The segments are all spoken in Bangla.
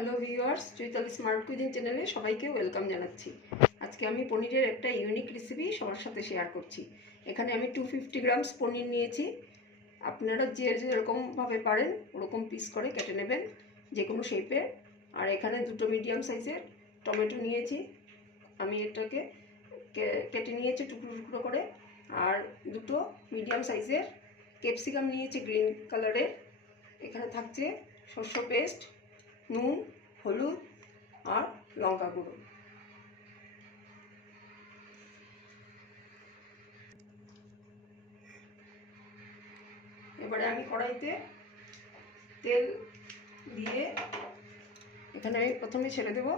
Hello viewers, Chaitali smart cuisine চ্যানেলে সবাইকে ওয়েলকাম জানাচ্ছি। আজকে আমি পনিরের একটা ইউনিক রেসিপি সবার সাথে শেয়ার করছি। এখানে আমি 250 গ্রামস পনির নিয়েছি। আপনারা যেরকমভাবে পারেন ওরকম পিস করে কেটে নেবেন, যে কোনো শেপে। আর এখানে দুটো মিডিয়াম সাইজের টমেটো নিয়েছি, আমি এটাকে কেটে নিয়েছি টুকরো টুকরো করে। আর দুটো মিডিয়াম সাইজের ক্যাপসিকাম নিয়েছি গ্রিন কালারের। এখানে থাকছে শস্য পেস্ট, নুন, হলুদ আর লঙ্কা গুঁড়ো। এবারে আমি কড়াইতে তেল দিয়ে এখানে আমি প্রথমে ছেড়ে দেব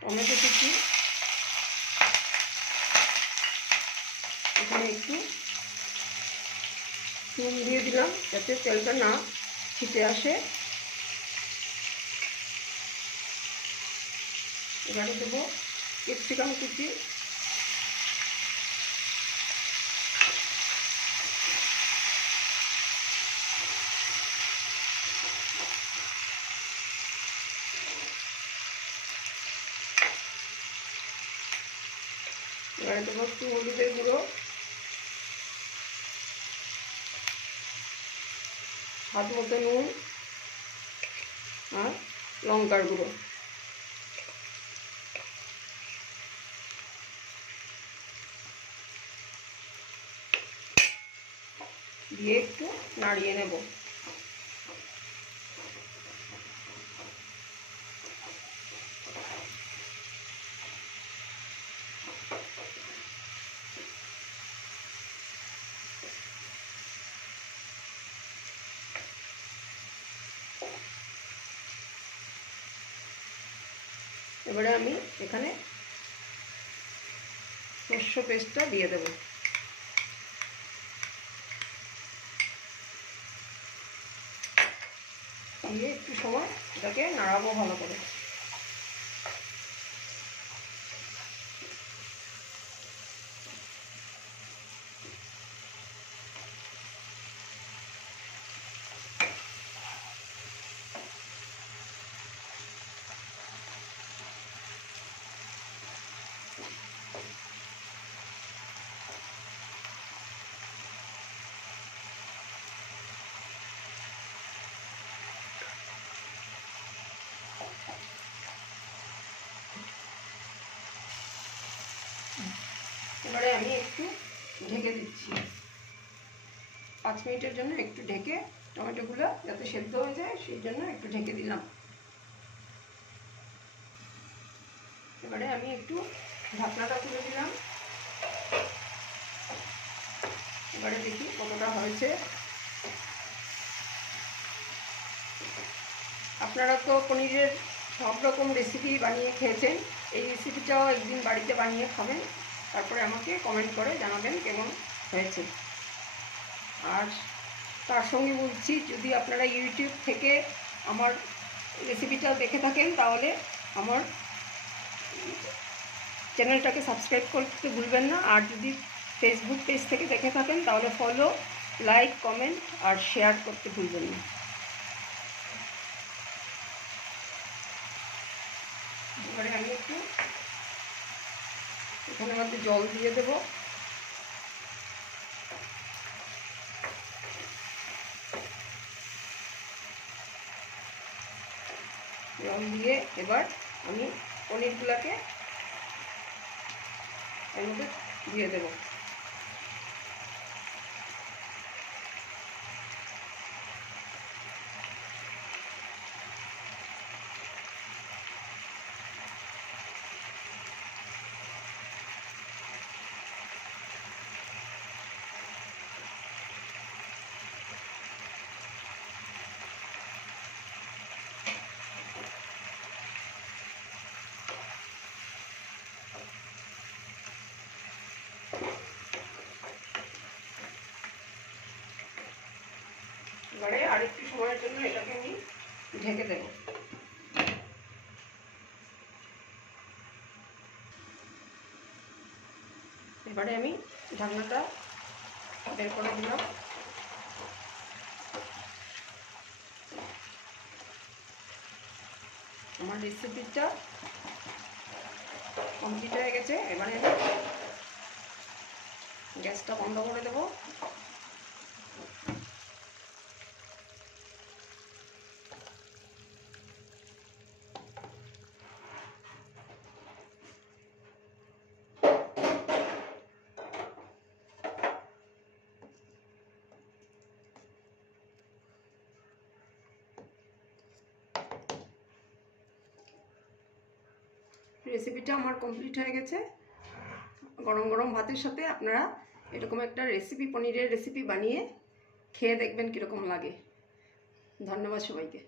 টমেটো কুচি। এখানে একটু নুন দিয়ে দিলাম যাতে তেলটা না ছিটে আসে। এবারে দেবো ক্যাপসিকাম কুচি, এবারে দেবো একটু হলুদের গুঁড়ো, স্বাদ মতো নুন আর লঙ্কার গুঁড়ো। দিয়ে একটু নাড়িয়ে নেব। এবারে আমি এখানে শস্য পেস্টটা দিয়ে দেব। দিয়ে একটু সময় এটাকে নাড়াবো ভালো করে। এবারে আমি একটু ঢেকে দিচ্ছি 5 মিনিটের জন্য। একটু ঢেকে টমেটোগুলো যাতে সেদ্ধ হয়ে যায় সেই জন্য একটু ঢেকে দিলাম। এবারে আমি একটু ঢাকনাটা তুলে দিলাম। এবারে দেখি কতটা হয়েছে। আপনারা তো পনিরের সব রকম রেসিপি বানিয়ে খেয়েছেন, এই রেসিপিটাও একদিন বাড়িতে বানিয়ে খাবেন, তারপরে আমাকে কমেন্ট করে জানাবেন কেমন হয়েছে। আর তার সঙ্গে বলছি, যদি আপনারা ইউটিউব থেকে আমার রেসিপিটা দেখে থাকেন তাহলে আমার চ্যানেলটাকে সাবস্ক্রাইব করতে ভুলবেন না। আর যদি ফেসবুক পেজ থেকে দেখে থাকেন তাহলে ফলো, লাইক, কমেন্ট আর শেয়ার করতে ভুলবেন না। এবারে আমি একটু এখানে মধ্যে জল দিয়ে দেব। জল দিয়ে এবার আমি পনিরগুলোকে এর মধ্যে দিয়ে দেব। এবারে আরেকটু সময়ের জন্য এটাকে আমি ঢেকে দেব। এবারে আমি ঢাকনাটা বের করে দিলাম। আমার রেসিপিটা কমপ্লিট হয়ে গেছে। এবারে আমি গ্যাসটা বন্ধ করে দেবো। রেসিপিটা আমার কমপ্লিট হয়ে গেছে। গরম গরম ভাতের সাথে আপনারা এরকম একটা পনিরের রেসিপি বানিয়ে খেয়ে দেখবেন কীরকম লাগে। ধন্যবাদ সবাইকে।